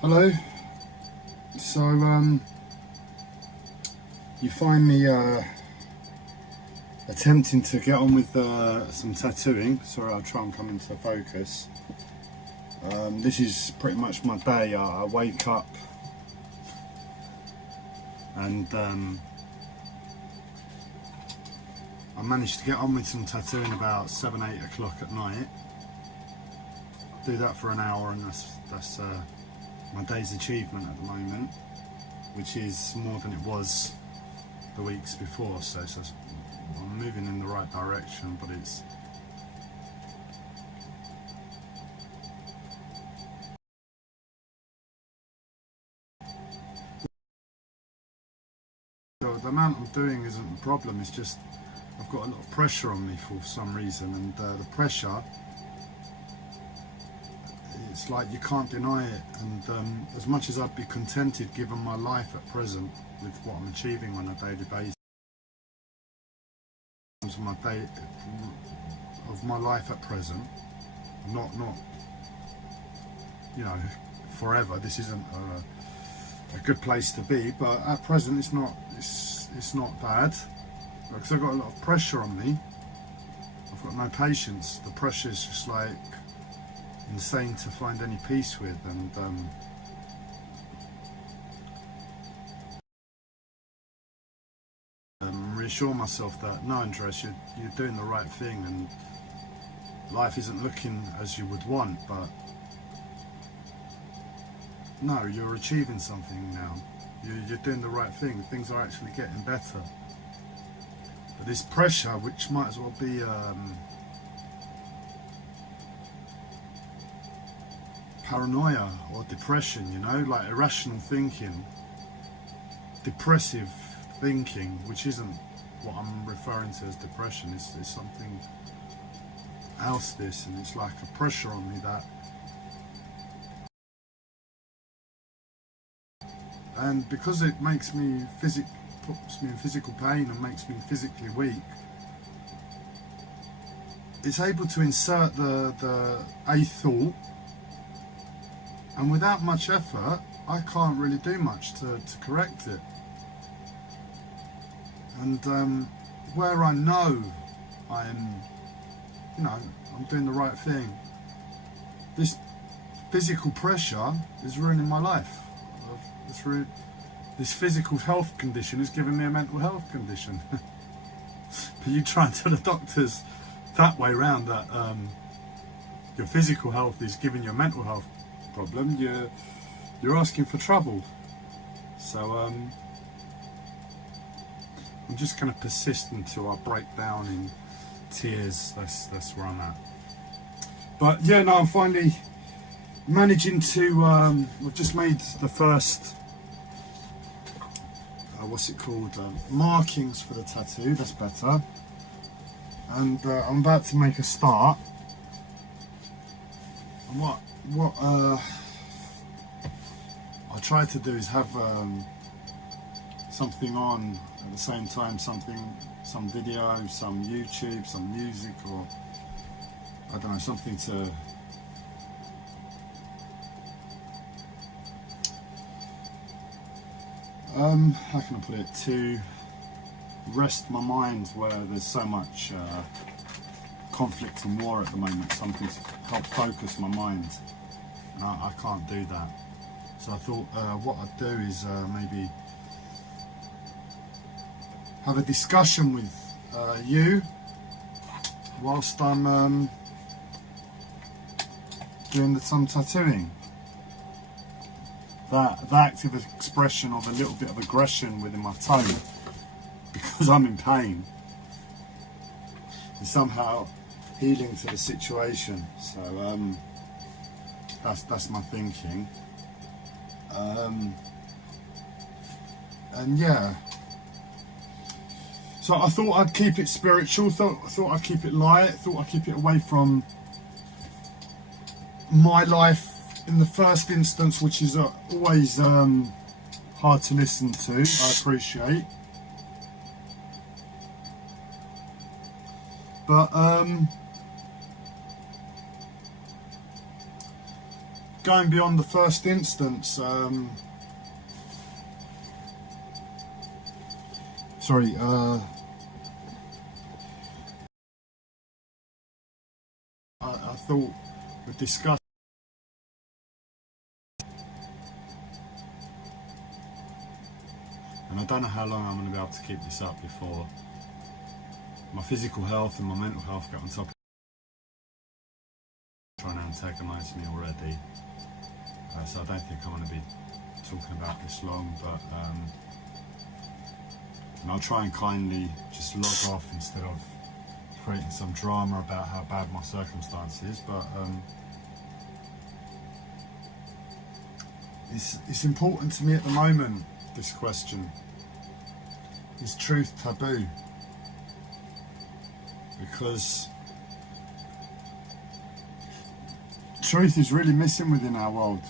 Hello. So you find me attempting to get on with some tattooing. Sorry, I'll try and come into focus. This is pretty much my day. I wake up and I managed to get on with some tattooing about 7-8 o'clock at night. Do that for an hour, and that's my day's achievement at the moment, which is more than it was the weeks before. So I'm moving in the right direction, but it's the amount I'm doing isn't the problem. It's just I've got a lot of pressure on me for some reason, and the pressure, it's like you can't deny it. And as much as I'd be contented given my life at present with what I'm achieving on a daily basis, of my life at present, not you know, forever. This isn't a good place to be, but at present it's not bad, because I've got a lot of pressure on me. I've got no patience. The pressure is just like insane to find any peace with, and reassure myself that no, Andres, you're doing the right thing, and life isn't looking as you would want, but no, you're achieving something now. You're doing the right thing. Things are actually getting better. But this pressure, which might as well be paranoia or depression, you know, like irrational thinking, depressive thinking, which isn't what I'm referring to as depression. It's something else, this, and it's like a pressure on me that, and because it makes me puts me in physical pain and makes me physically weak, it's able to insert a thought, and without much effort I can't really do much to correct it. And where I know I'm doing the right thing, this physical pressure is ruining my life. This physical health condition is giving me a mental health condition. But you try and tell the doctors that way round that your physical health is giving you a mental health problem, you're asking for trouble. So I'm just going to persist until I break down in tears. That's where I'm at. But yeah, no, I'm finally managing to. I've just made the first. What's it called? Markings for the tattoo. That's better. And I'm about to make a start. And what I try to do is have something on at the same time, some video, some YouTube, some music, or I don't know, something to how can I put it, to rest my mind where there's so much conflict and war at the moment, something to help focus my mind, and I can't do that. So I thought what I'd do is maybe have a discussion with you whilst I'm doing some tattooing. The active expression of a little bit of aggression within my tone, because I'm in pain, is somehow healing to the situation. So that's my thinking. And yeah, so I thought I'd keep it spiritual, thought I'd keep it light, thought I'd keep it away from my life in the first instance, which is always hard to listen to, I appreciate. But going beyond the first instance, sorry, I thought we'd discuss, and I don't know how long I'm going to be able to keep this up before my physical health and my mental health get on top of trying to antagonise me already. So I don't think I'm going to be talking about this long, but and I'll try and kindly just log off instead of creating some drama about how bad my circumstance is. But it's important to me at the moment, this question. Is truth taboo? Because truth is really missing within our world.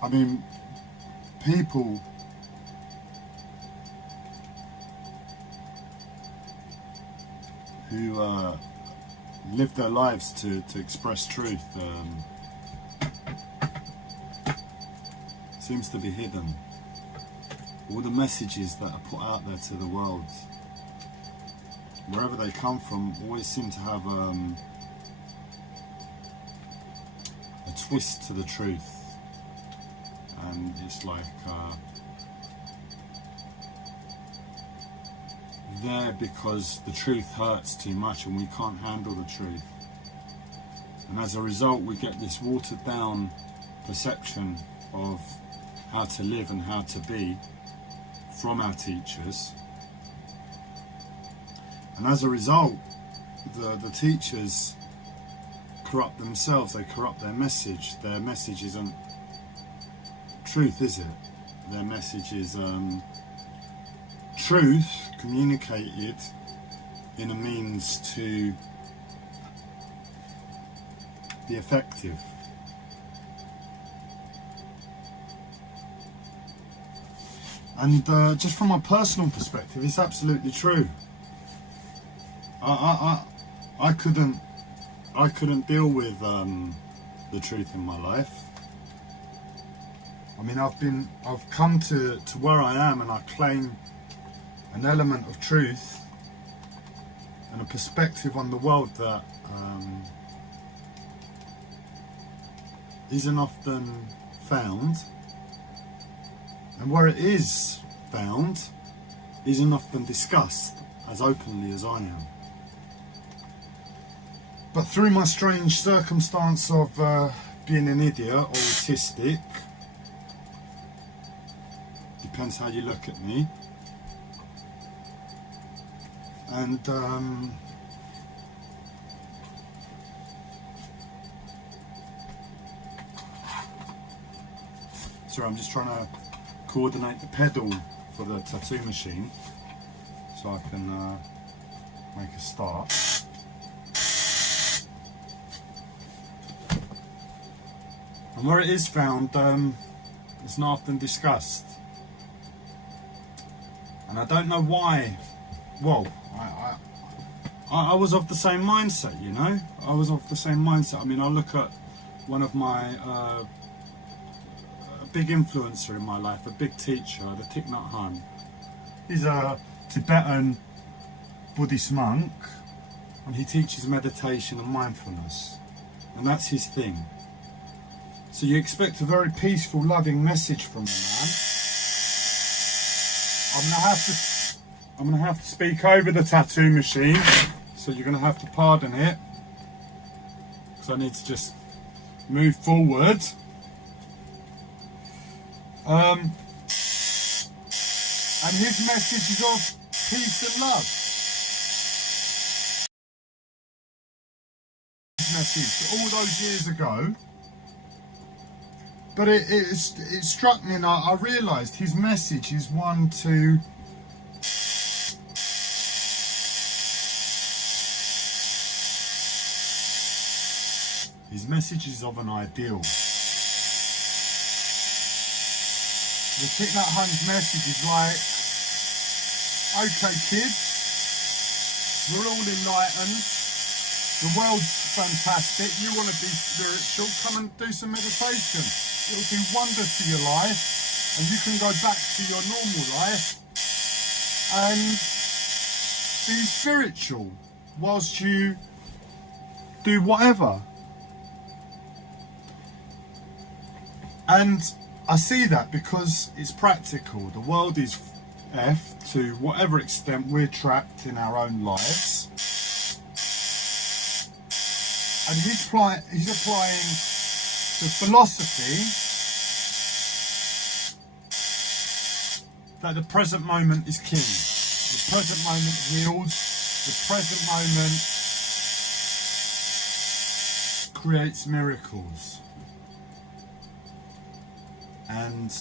I mean, people who live their lives to express truth seems to be hidden. All the messages that are put out there to the world, wherever they come from, always seem to have a twist to the truth. And it's like there because the truth hurts too much and we can't handle the truth. And as a result, we get this watered down perception of how to live and how to be from our teachers. And as a result, the teachers corrupt themselves, they corrupt their message. Their message isn't truth, is it? Their message is truth communicated in a means to be effective. And just from my personal perspective, it's absolutely true. I couldn't deal with the truth in my life. I mean, I've come to where I am, and I claim an element of truth and a perspective on the world that isn't often found, and where it is found isn't often discussed as openly as I am. But through my strange circumstance of being an idiot or autistic, depends how you look at me, and sorry, I'm just trying to coordinate the pedal for the tattoo machine so I can make a start. And where it is found, it's not often discussed. And I don't know why. Well, I was of the same mindset, you know. I was of the same mindset. I mean, I look at one of my a big influencer in my life, a big teacher, the Thich Nhat Hanh. He's a Tibetan Buddhist monk, and he teaches meditation and mindfulness, and that's his thing. So you expect a very peaceful, loving message from the man. I'm gonna have to speak over the tattoo machine, so you're gonna have to pardon it, because I need to just move forward. And his message is of peace and love. His message all those years ago. But it struck me, and I realised his message is one to his message is of an ideal. The Thich Nhat Hanh's message is like, okay kids, we're all enlightened, the world's fantastic. You want to be spiritual, come and do some meditation. It'll do wonders to your life, and you can go back to your normal life and be spiritual whilst you do whatever. And I see that because it's practical. The world is effed to whatever extent we're trapped in our own lives. And he's applying the philosophy that the present moment is king. The present moment heals. The present moment creates miracles. And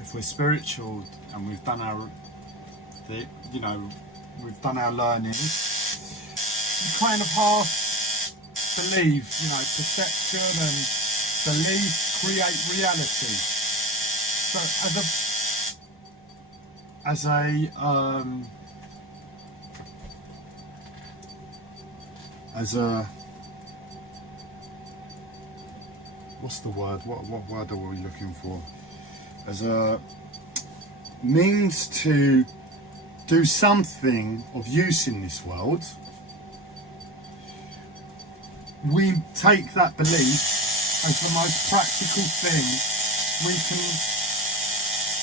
if we're spiritual and we've done our, we've done our learning, you kind of half believe, perception and belief create reality. So what's the word? What word are we looking for? As a means to do something of use in this world, we take that belief as the most practical thing we can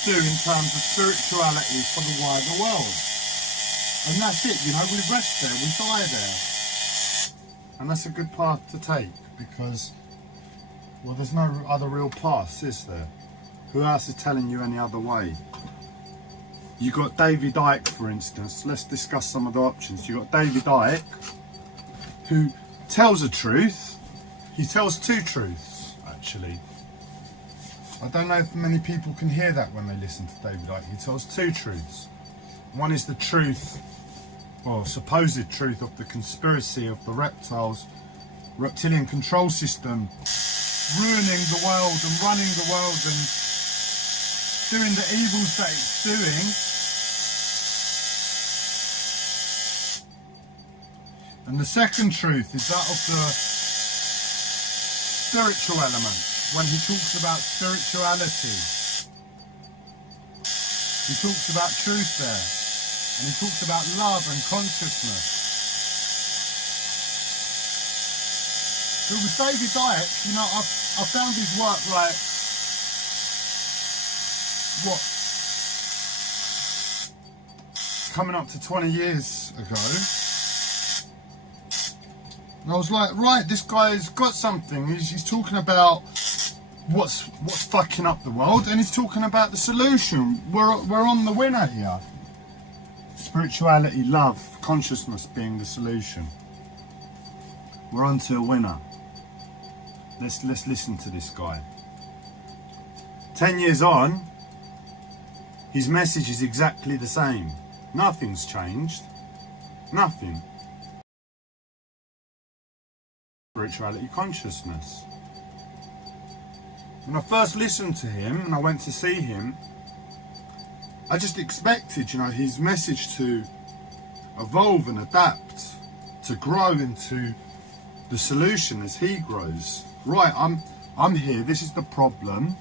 do in terms of spirituality for the wider world. And that's it, we rest there, we die there. And that's a good path to take, because, well, there's no other real path, is there? Who else is telling you any other way? You got David Icke, for instance. Let's discuss some of the options. You got David Icke, who tells a truth. He tells two truths, actually. I don't know if many people can hear that when they listen to David Icke. He tells two truths. One is the truth, well, supposed truth of the conspiracy of the reptilian control system, ruining the world and running the world and doing the evils that it's doing. And the second truth is that of the spiritual element, when he talks about spirituality. He talks about truth there, and he talks about love and consciousness. So with David Icke, I found his work coming up to 20 years ago. And I was like, right, this guy's got something. He's talking about what's fucking up the world, and he's talking about the solution. We're on the winner here. Spirituality, love, consciousness being the solution. We're on to a winner. Let's listen to this guy. 10 years on, his message is exactly the same. Nothing's changed. Nothing. Spirituality, consciousness. When I first listened to him and I went to see him, I just expected, his message to evolve and adapt, to grow into the solution as he grows. Right, I'm here, this is the problem.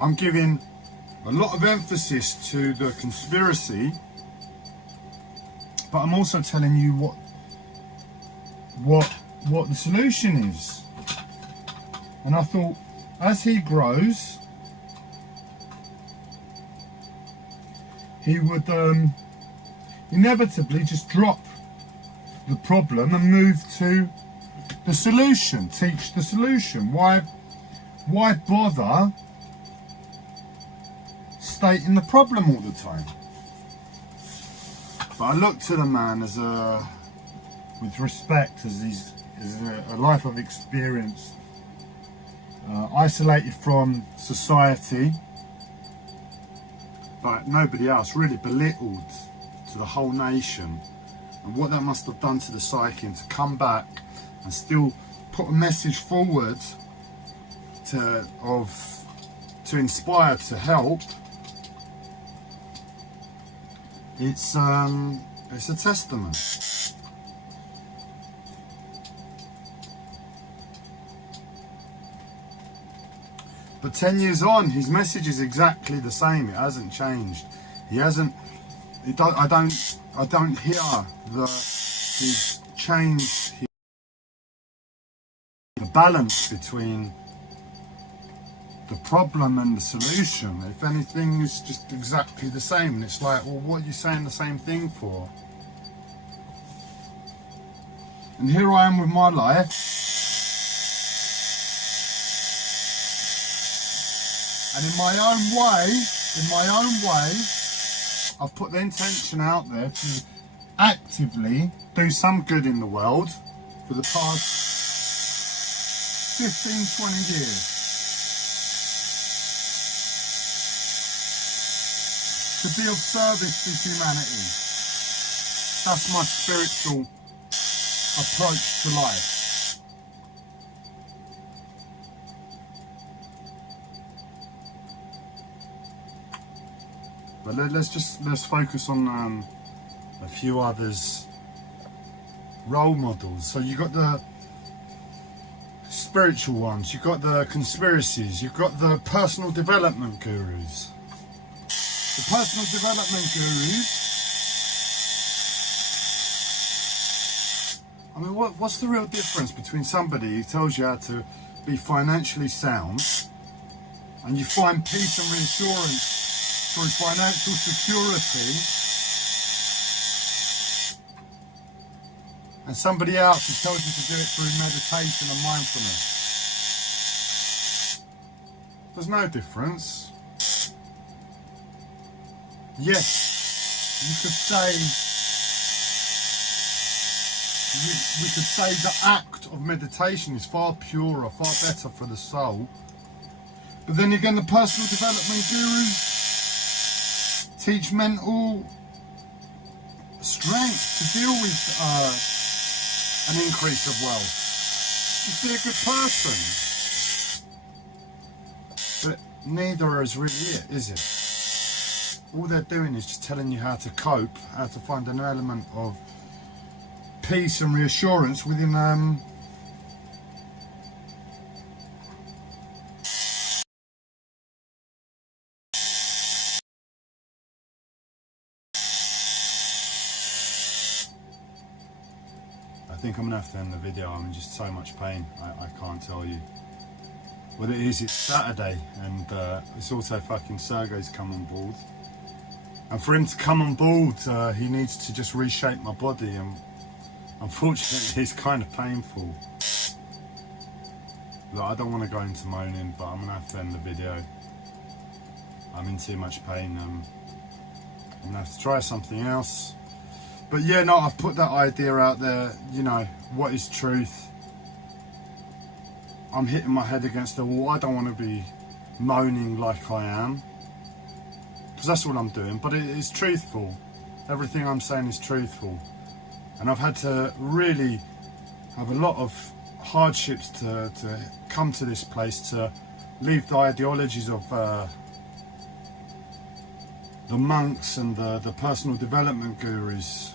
I'm giving a lot of emphasis to the conspiracy, but I'm also telling you what the solution is. And I thought, as he grows, he would inevitably just drop the problem and move to the solution, teach the solution. Why bother stating the problem all the time? But I look to the man with respect, as he's a life of experience, isolated from society, but nobody else, really belittled to the whole nation, and what that must have done to the psyche, and to come back and still put a message forward to inspire, to help. It's a testament. But 10 years on, his message is exactly the same. It hasn't changed. He hasn't. I don't hear that he's changed the balance between the problem and the solution. If anything, it's just exactly the same. And it's like, well, what are you saying the same thing for? And here I am with my life. And in my own way, I've put the intention out there to actively do some good in the world for the past 15, 20 years. To be of service to humanity. That's my spiritual approach to life. But let's focus on a few others role models. So you got the spiritual ones, you've got the conspiracies, you've got the personal development gurus. The personal development gurus, I mean, what's the real difference between somebody who tells you how to be financially sound and you find peace and reassurance through financial security, and somebody else who tells you to do it through meditation and mindfulness? There's no difference. Yes, you could say, we could say the act of meditation is far purer, far better for the soul. But then again, the personal development gurus teach mental strength to deal with an increase of wealth. Just be a good person. But neither is really it, is it? All they're doing is just telling you how to cope, how to find an element of peace and reassurance within I think I'm gonna have to end the video. I'm in just so much pain. I can't tell you. What it is, it's Saturday, and it's also fucking Sergey's come on board. And for him to come on board, he needs to just reshape my body, and unfortunately it's kind of painful. Look, I don't want to go into moaning, but I'm going to have to end the video. I'm in too much pain. I'm going to have to try something else. But yeah, no, I've put that idea out there, you know, what is truth? I'm hitting my head against the wall. I don't want to be moaning like I am, because that's what I'm doing, but it is truthful. Everything I'm saying is truthful. And I've had to really have a lot of hardships to come to this place, to leave the ideologies of the monks and the personal development gurus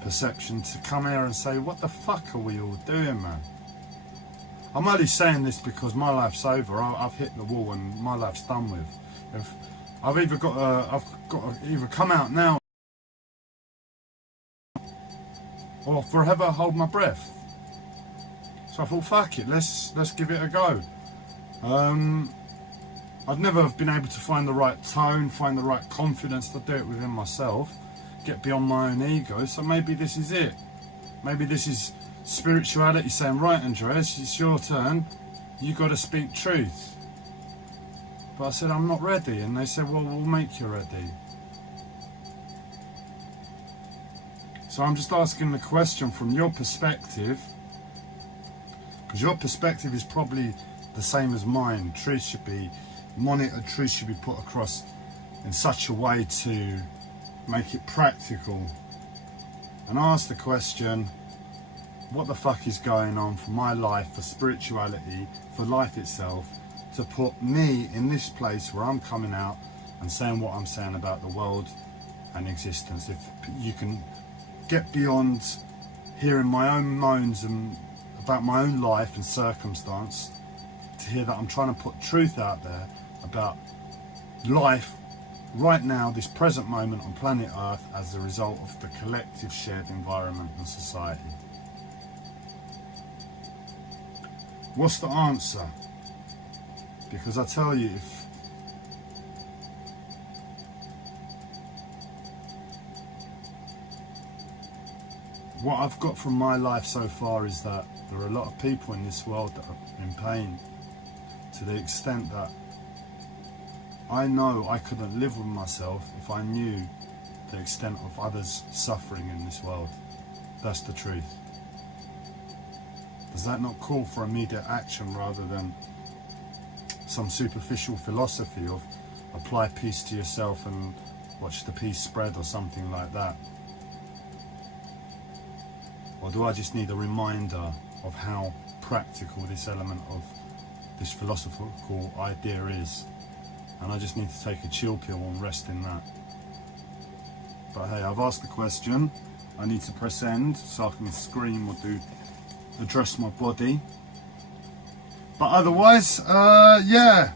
perception, to come here and say, what the fuck are we all doing, man? I'm only saying this because my life's over. I've hit the wall and my life's done with. I've either got to either come out now or forever hold my breath. So I thought, fuck it, let's give it a go. I've never been able to find the right tone, find the right confidence to do it within myself, get beyond my own ego. So maybe this is it. Maybe this is spirituality saying, right, Andreas, it's your turn. You got to speak truth. But I said, I'm not ready. And they said, well, we'll make you ready. So I'm just asking the question from your perspective, because your perspective is probably the same as mine. Truth should be monitored, truth should be put across in such a way to make it practical. And I ask the question, what the fuck is going on for my life, for spirituality, for life itself, to put me in this place where I'm coming out and saying what I'm saying about the world and existence? If you can get beyond hearing my own moans and about my own life and circumstance, to hear that I'm trying to put truth out there about life right now, this present moment on planet Earth, as a result of the collective shared environment and society. What's the answer? Because I tell you, if what I've got from my life so far is that there are a lot of people in this world that are in pain, to the extent that I know I couldn't live with myself if I knew the extent of others suffering in this world. That's the truth. Does that not call for immediate action rather than some superficial philosophy of apply peace to yourself and watch the peace spread or something like that? Or do I just need a reminder of how practical this element of this philosophical idea is? And I just need to take a chill pill and rest in that. But hey, I've asked the question. I need to press end so I can scream or address my body. But otherwise, yeah,